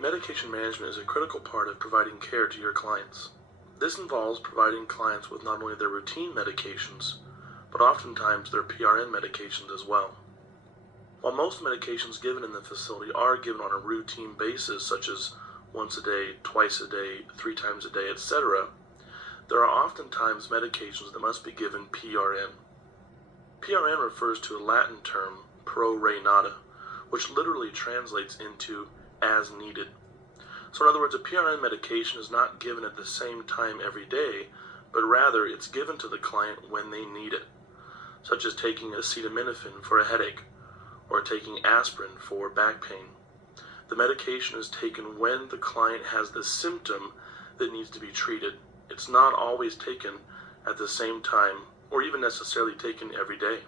Medication management is a critical part of providing care to your clients. This involves providing clients with not only their routine medications, but oftentimes their PRN medications as well. While most medications given in the facility are given on a routine basis, such as once a day, twice a day, 3 times a day, etc., there are oftentimes medications that must be given PRN. PRN refers to a Latin term, pro re nata, which literally translates into as needed. So in other words, a PRN medication is not given at the same time every day, but rather it's given to the client when they need it, such as taking acetaminophen for a headache or taking aspirin for back pain. The medication is taken when the client has the symptom that needs to be treated. It's not always taken at the same time or even necessarily taken every day.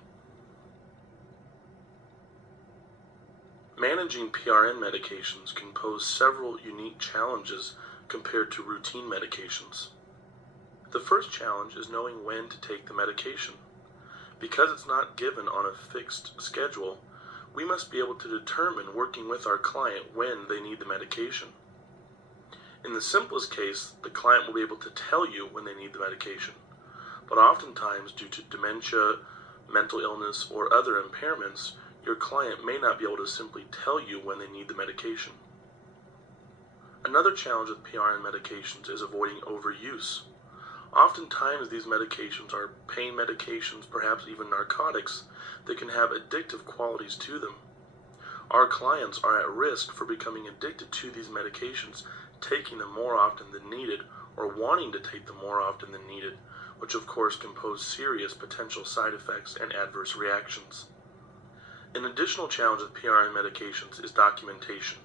Managing PRN medications can pose several unique challenges compared to routine medications. The first challenge is knowing when to take the medication. Because it's not given on a fixed schedule, we must be able to determine, working with our client, when they need the medication. In the simplest case, the client will be able to tell you when they need the medication, but oftentimes, due to dementia, mental illness, or other impairments, your client may not be able to simply tell you when they need the medication. Another challenge with PRN medications is avoiding overuse. Oftentimes these medications are pain medications, perhaps even narcotics, that can have addictive qualities to them. Our clients are at risk for becoming addicted to these medications, taking them more often than needed, or wanting to take them more often than needed, which of course can pose serious potential side effects and adverse reactions. An additional challenge with PRN medications is documentation.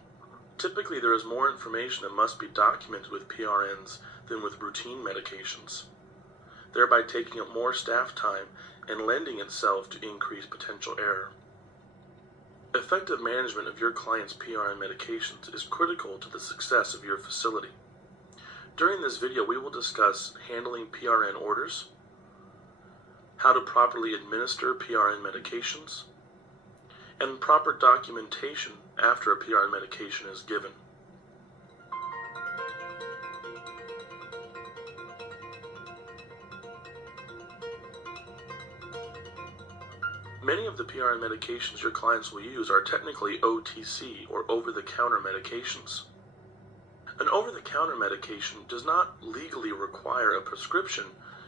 Typically, there is more information that must be documented with PRNs than with routine medications, thereby taking up more staff time and lending itself to increased potential error. Effective management of your client's PRN medications is critical to the success of your facility. During this video, we will discuss handling PRN orders, how to properly administer PRN medications, and proper documentation after a PRN medication is given. Many of the PRN medications your clients will use are technically OTC, or over-the-counter medications. An over-the-counter medication does not legally require a prescription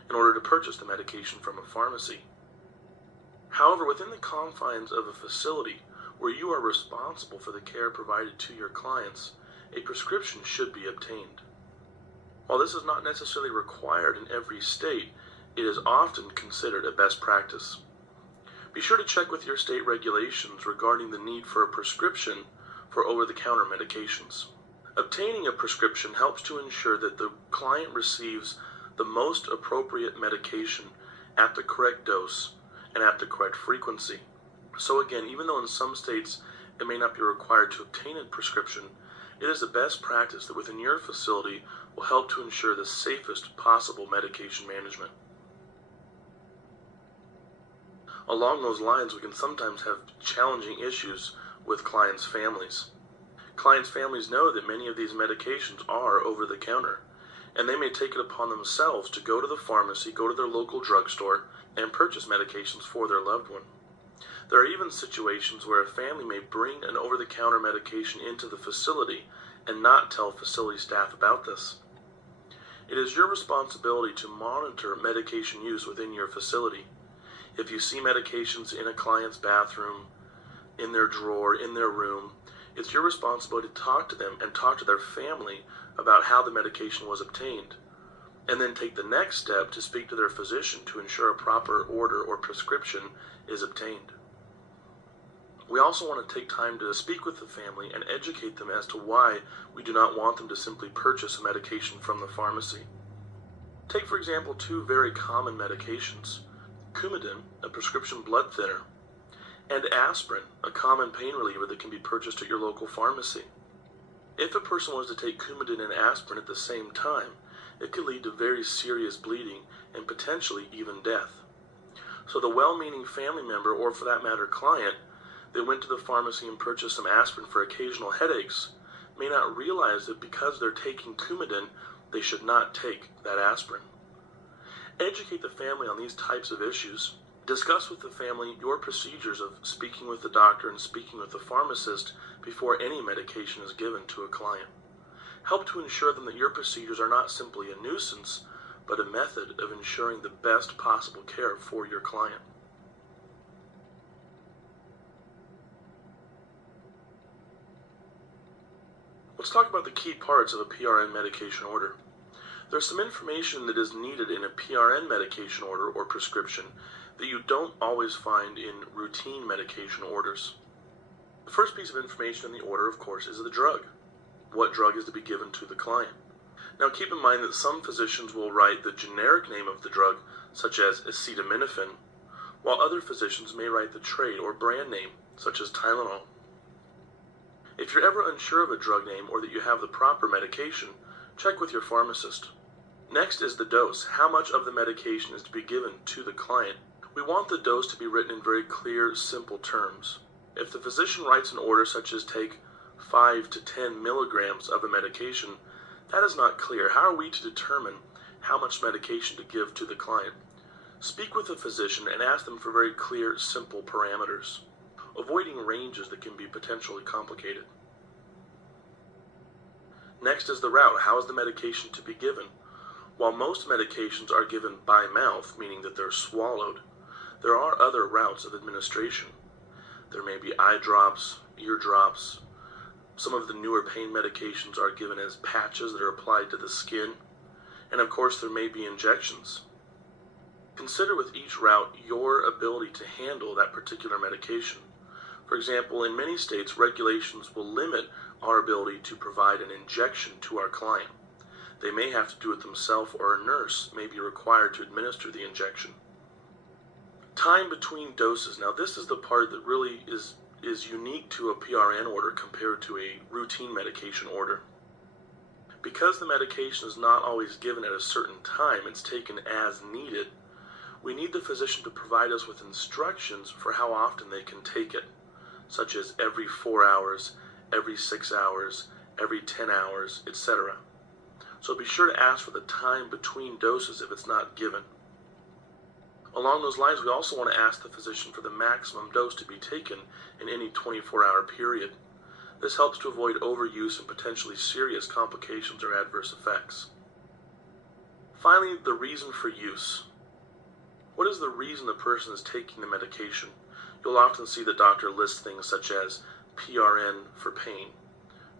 in order to purchase the medication from a pharmacy. However, within the confines of a facility where you are responsible for the care provided to your clients, a prescription should be obtained. While this is not necessarily required in every state, it is often considered a best practice. Be sure to check with your state regulations regarding the need for a prescription for over-the-counter medications. Obtaining a prescription helps to ensure that the client receives the most appropriate medication at the correct dose and at the correct frequency. So again, even though in some states it may not be required to obtain a prescription, it is the best practice that within your facility will help to ensure the safest possible medication management. Along those lines, we can sometimes have challenging issues with clients' families. Clients' families know that many of these medications are over-the-counter, and they may take it upon themselves to go to the pharmacy, go to their local drugstore, and purchase medications for their loved one. There are even situations where a family may bring an over-the-counter medication into the facility and not tell facility staff about this. It is your responsibility to monitor medication use within your facility. If you see medications in a client's bathroom, in their drawer, in their room, it's your responsibility to talk to them and talk to their family about how the medication was obtained, and then take the next step to speak to their physician to ensure a proper order or prescription is obtained. We also want to take time to speak with the family and educate them as to why we do not want them to simply purchase a medication from the pharmacy. Take, for example, 2 very common medications: Coumadin, a prescription blood thinner, and aspirin, a common pain reliever that can be purchased at your local pharmacy. If a person was to take Coumadin and aspirin at the same time, it could lead to very serious bleeding and potentially even death. So the well-meaning family member, or for that matter client, that went to the pharmacy and purchased some aspirin for occasional headaches, may not realize that because they're taking Coumadin, they should not take that aspirin. Educate the family on these types of issues. Discuss with the family your procedures of speaking with the doctor and speaking with the pharmacist before any medication is given to a client. Help to ensure them that your procedures are not simply a nuisance, but a method of ensuring the best possible care for your client. Let's talk about the key parts of a PRN medication order. There's some information that is needed in a PRN medication order or prescription that you don't always find in routine medication orders. The first piece of information in the order, of course, is the drug. What drug is to be given to the client? Now keep in mind that some physicians will write the generic name of the drug, such as acetaminophen, while other physicians may write the trade or brand name, such as Tylenol. If you're ever unsure of a drug name or that you have the proper medication, check with your pharmacist. Next is the dose. How much of the medication is to be given to the client? We want the dose to be written in very clear, simple terms. If the physician writes an order such as take 5 to 10 milligrams of a medication, that is not clear. How are we to determine how much medication to give to the client? Speak with the physician and ask them for very clear, simple parameters, avoiding ranges that can be potentially complicated. Next is the route. How is the medication to be given? While most medications are given by mouth, meaning that they're swallowed, there are other routes of administration. There may be eye drops, ear drops. Some of the newer pain medications are given as patches that are applied to the skin. And of course, there may be injections. Consider with each route your ability to handle that particular medication. For example, in many states, regulations will limit our ability to provide an injection to our client. They may have to do it themselves, or a nurse may be required to administer the injection. Time between doses. Now this is the part that really is unique to a PRN order compared to a routine medication order. Because the medication is not always given at a certain time, it's taken as needed, we need the physician to provide us with instructions for how often they can take it, such as every 4 hours, every 6 hours, every 10 hours, etc. So be sure to ask for the time between doses if it's not given. Along those lines, we also want to ask the physician for the maximum dose to be taken in any 24-hour period. This helps to avoid overuse and potentially serious complications or adverse effects. Finally, the reason for use. What is the reason the person is taking the medication? You'll often see the doctor list things such as PRN for pain,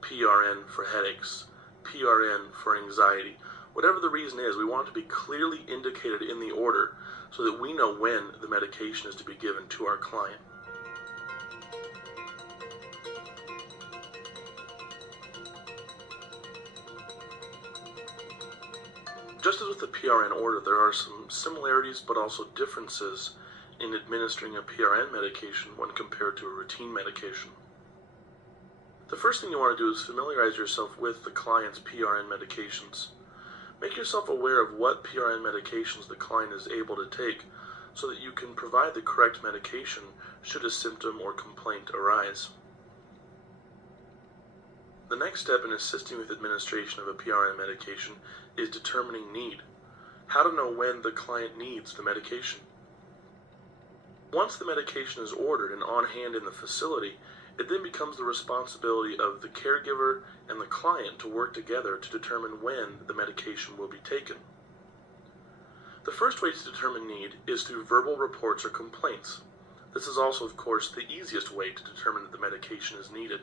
PRN for headaches, PRN for anxiety. Whatever the reason is, we want it to be clearly indicated in the order so that we know when the medication is to be given to our client. Just as with the PRN order, there are some similarities but also differences in administering a PRN medication when compared to a routine medication. The first thing you want to do is familiarize yourself with the client's PRN medications. Make yourself aware of what PRN medications the client is able to take so that you can provide the correct medication should a symptom or complaint arise. The next step in assisting with administration of a PRN medication is determining need. How to know when the client needs the medication. Once the medication is ordered and on hand in the facility, it then becomes the responsibility of the caregiver and the client to work together to determine when the medication will be taken. The first way to determine need is through verbal reports or complaints. This is also, of course, the easiest way to determine that the medication is needed.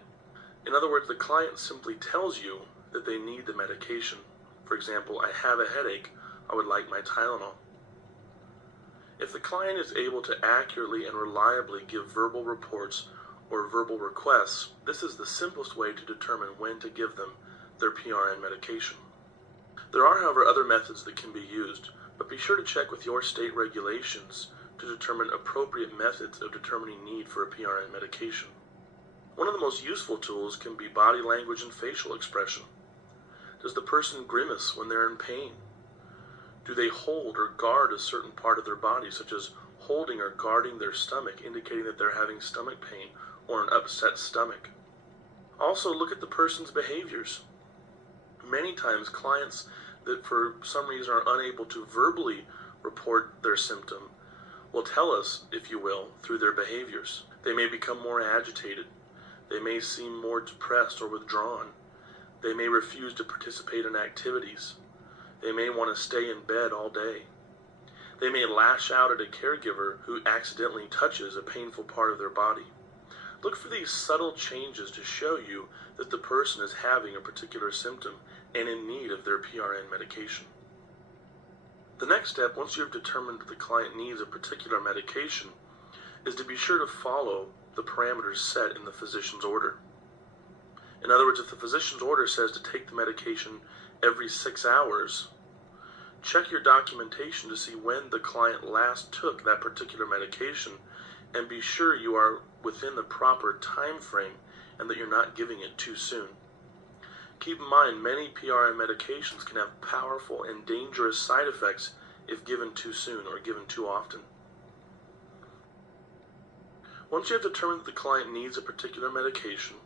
In other words, the client simply tells you that they need the medication. For example, I have a headache, I would like my Tylenol. If the client is able to accurately and reliably give verbal reports or verbal requests, this is the simplest way to determine when to give them their PRN medication. There are, however, other methods that can be used, but be sure to check with your state regulations to determine appropriate methods of determining need for a PRN medication. One of the most useful tools can be body language and facial expression. Does the person grimace when they're in pain? Do they hold or guard a certain part of their body, such as holding or guarding their stomach, indicating that they're having stomach pain or an upset stomach? Also, look at the person's behaviors. Many times, clients that for some reason are unable to verbally report their symptom will tell us, if you will, through their behaviors. They may become more agitated. They may seem more depressed or withdrawn. They may refuse to participate in activities. They may want to stay in bed all day. They may lash out at a caregiver who accidentally touches a painful part of their body. Look for these subtle changes to show you that the person is having a particular symptom and in need of their PRN medication. The next step, once you have determined that the client needs a particular medication, is to be sure to follow the parameters set in the physician's order. In other words, if the physician's order says to take the medication every 6 hours, check your documentation to see when the client last took that particular medication and be sure you are within the proper time frame and that you're not giving it too soon. Keep in mind, many PRN medications can have powerful and dangerous side effects if given too soon or given too often. Once you have determined that the client needs a particular medication,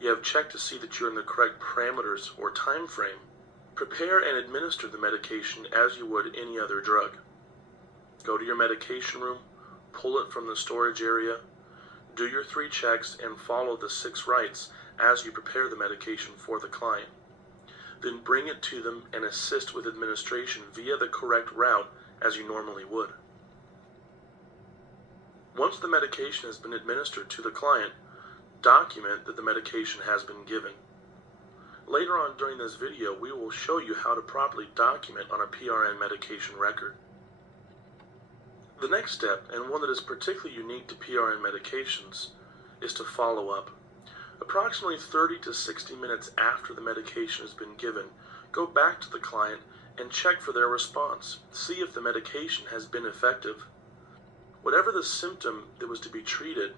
you have checked to see that you're in the correct parameters or time frame, prepare and administer the medication as you would any other drug. Go to your medication room, pull it from the storage area, do your 3 checks, and follow the 6 rites as you prepare the medication for the client. Then bring it to them and assist with administration via the correct route as you normally would. Once the medication has been administered to the client, document that the medication has been given. Later on during this video, we will show you how to properly document on a PRN medication record. The next step, and one that is particularly unique to PRN medications, is to follow up. Approximately 30 to 60 minutes after the medication has been given, go back to the client and check for their response. See if the medication has been effective. Whatever the symptom that was to be treated,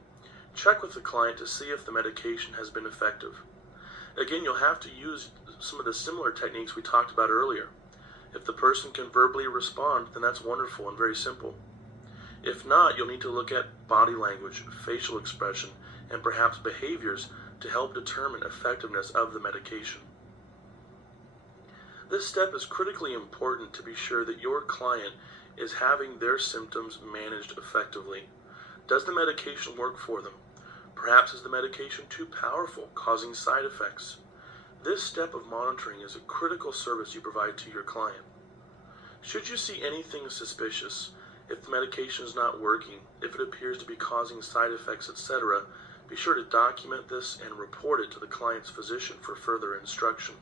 check with the client to see if the medication has been effective. Again, you'll have to use some of the similar techniques we talked about earlier. If the person can verbally respond, then that's wonderful and very simple. If not, you'll need to look at body language, facial expression, and perhaps behaviors to help determine effectiveness of the medication. This step is critically important to be sure that your client is having their symptoms managed effectively. Does the medication work for them? Perhaps is the medication too powerful, causing side effects? This step of monitoring is a critical service you provide to your client. Should you see anything suspicious, if the medication is not working, if it appears to be causing side effects, etc., be sure to document this and report it to the client's physician for further instruction.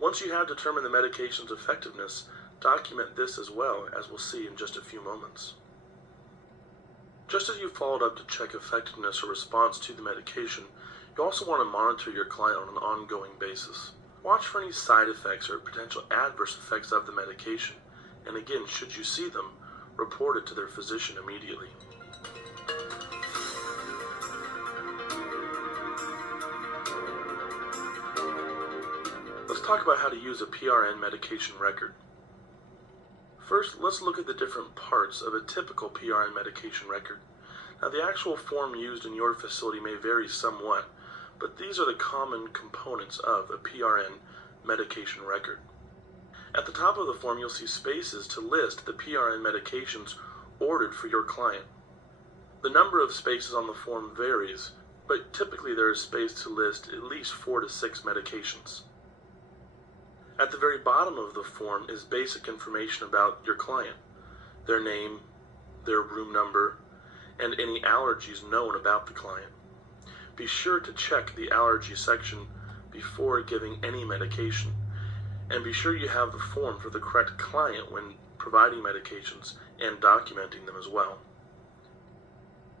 Once you have determined the medication's effectiveness, document this as well, as we'll see in just a few moments. Just as you followed up to check effectiveness or response to the medication, you also want to monitor your client on an ongoing basis. Watch for any side effects or potential adverse effects of the medication, and again, should you see them, report it to their physician immediately. Let's talk about how to use a PRN medication record. First, let's look at the different parts of a typical PRN medication record. Now, the actual form used in your facility may vary somewhat, but these are the common components of a PRN medication record. At the top of the form, you'll see spaces to list the PRN medications ordered for your client. The number of spaces on the form varies, but typically there is space to list at least 4 to 6 medications. At the very bottom of the form is basic information about your client, their name, their room number, and any allergies known about the client. Be sure to check the allergy section before giving any medication, and be sure you have the form for the correct client when providing medications and documenting them as well.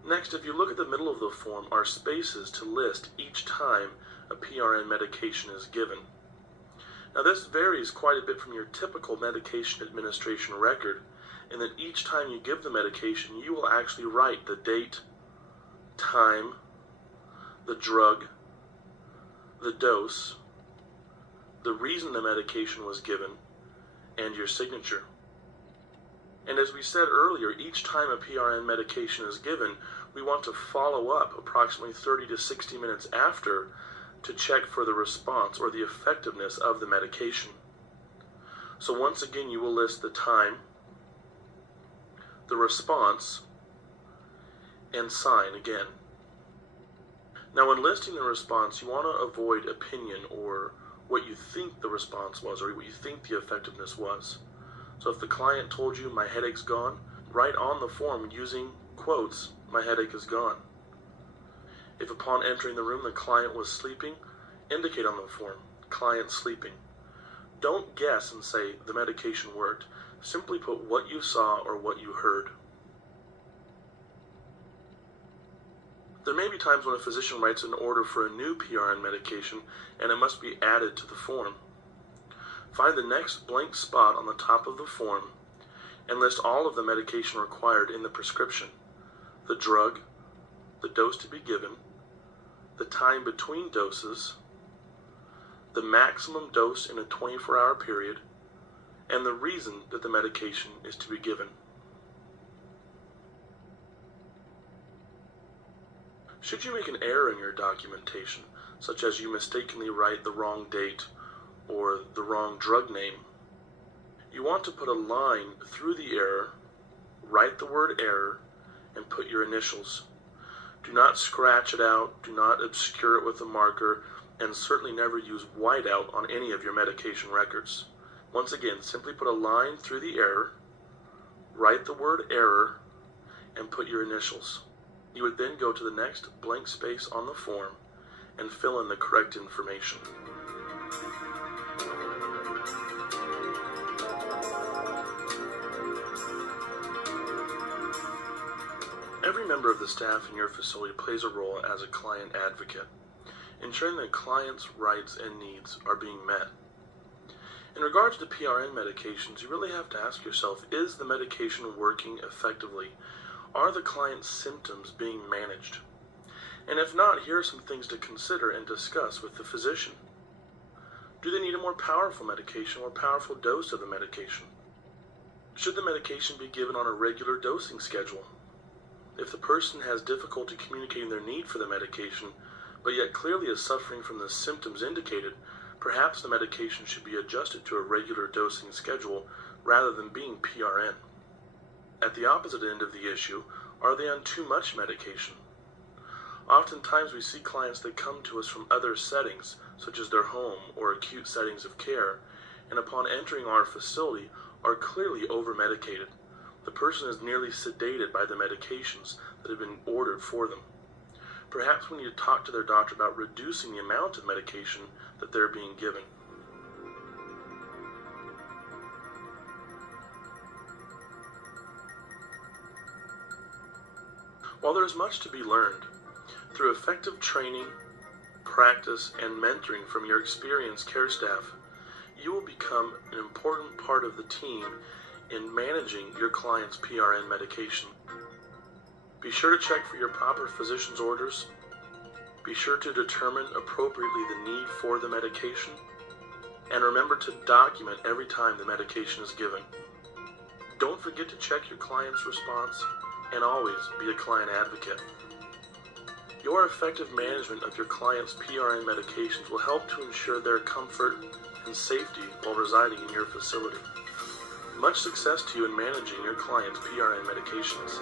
Next, if you look at the middle of the form, are spaces to list each time a PRN medication is given. Now, this varies quite a bit from your typical medication administration record, in that each time you give the medication, you will actually write the date, time, the drug, the dose, the reason the medication was given, and your signature. And as we said earlier, each time a PRN medication is given, we want to follow up approximately 30 to 60 minutes after to check for the response or the effectiveness of the medication. So once again, you will list the time, the response, and sign again. Now, when listing the response, you want to avoid opinion or what you think the response was or what you think the effectiveness was. So if the client told you, "My headache's gone," write on the form using quotes, "My headache is gone." If upon entering the room the client was sleeping, indicate on the form, "Client sleeping." Don't guess and say, "The medication worked." Simply put what you saw or what you heard. There may be times when a physician writes an order for a new PRN medication and it must be added to the form. Find the next blank spot on the top of the form and list all of the medication required in the prescription, the drug, the dose to be given, the time between doses, the maximum dose in a 24-hour period, and the reason that the medication is to be given. Should you make an error in your documentation, such as you mistakenly write the wrong date or the wrong drug name, you want to put a line through the error, write the word "error," and put your initials. Do not scratch it out, do not obscure it with a marker, and certainly never use whiteout on any of your medication records. Once again, simply put a line through the error, write the word "error," and put your initials. You would then go to the next blank space on the form and fill in the correct information. Every member of the staff in your facility plays a role as a client advocate, ensuring that clients' rights and needs are being met. In regards to PRN medications, you really have to ask yourself, is the medication working effectively? Are the client's symptoms being managed? And if not, here are some things to consider and discuss with the physician. Do they need a more powerful medication or powerful dose of the medication? Should the medication be given on a regular dosing schedule? If the person has difficulty communicating their need for the medication, but yet clearly is suffering from the symptoms indicated, perhaps the medication should be adjusted to a regular dosing schedule rather than being PRN. At the opposite end of the issue, are they on too much medication? Oftentimes we see clients that come to us from other settings, such as their home or acute settings of care, and upon entering our facility are clearly over-medicated. The person is nearly sedated by the medications that have been ordered for them. Perhaps we need to talk to their doctor about reducing the amount of medication that they're being given. While there is much to be learned, through effective training, practice, and mentoring from your experienced care staff, you will become an important part of the team in managing your client's PRN medication. Be sure to check for your proper physician's orders. Be sure to determine appropriately the need for the medication. And remember to document every time the medication is given. Don't forget to check your client's response and always be a client advocate. Your effective management of your client's PRN medications will help to ensure their comfort and safety while residing in your facility. Much success to you in managing your client's PRN medications.